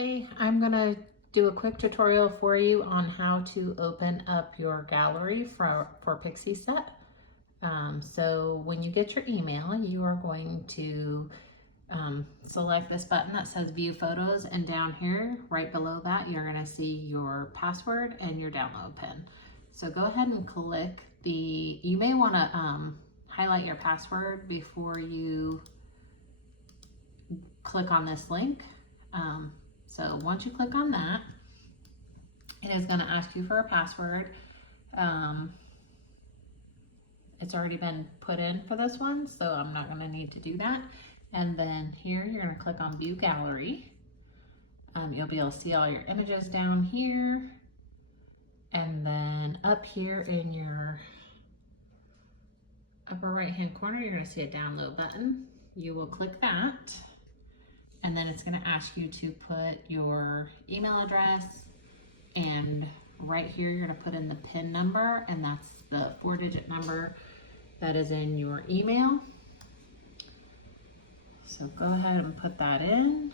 Hi, I'm gonna do a quick tutorial for you on how to open up your gallery for Pixieset. So when you get your email, you are going to select this button that says View Photos, and down here, right below that, you're gonna see your password and your download pin. So go ahead and click you may wanna highlight your password before you click on this link. So once you click on that, it is going to ask you for a password. It's already been put in for this one, so I'm not going to need to do that. And then here you're going to click on View Gallery. You'll be able to see all your images down here. And then up here in your upper right hand corner, you're going to see a download button. You will click that. And then it's going to ask you to put your email address, and right here you're going to put in the PIN number, and that's the 4-digit number that is in your email. So go ahead and put that in.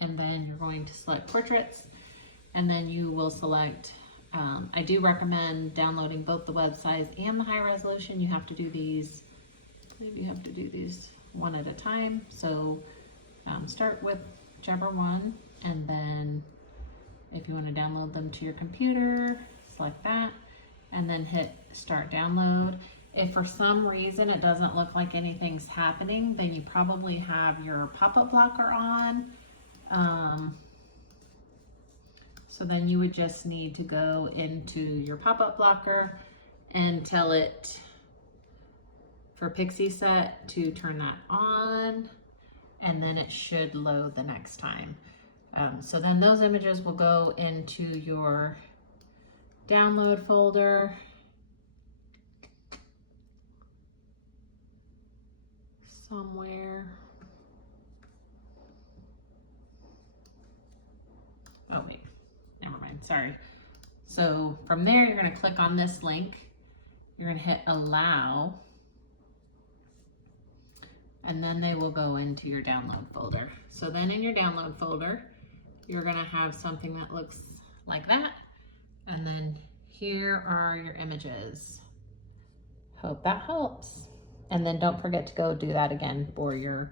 And then you're going to select portraits, and then you will select, I do recommend downloading both the web size and the high resolution. You have to do these one at a time. So start with whichever one, and then if you want to download them to your computer, select that, and then hit start download. If for some reason it doesn't look like anything's happening, then you probably have your pop-up blocker on. So then you would just need to go into your pop-up blocker and tell it for Pixieset to turn that on, and then it should load the next time. So then those images will go into your download folder. Somewhere. Oh wait, never mind, sorry. So from there, you're gonna click on this link. You're gonna hit allow, and then they will go into your download folder. So then in your download folder, you're gonna have something that looks like that. And then here are your images. Hope that helps. And then don't forget to go do that again for your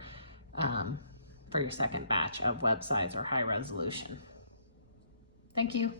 second batch of web size or high resolution. Thank you.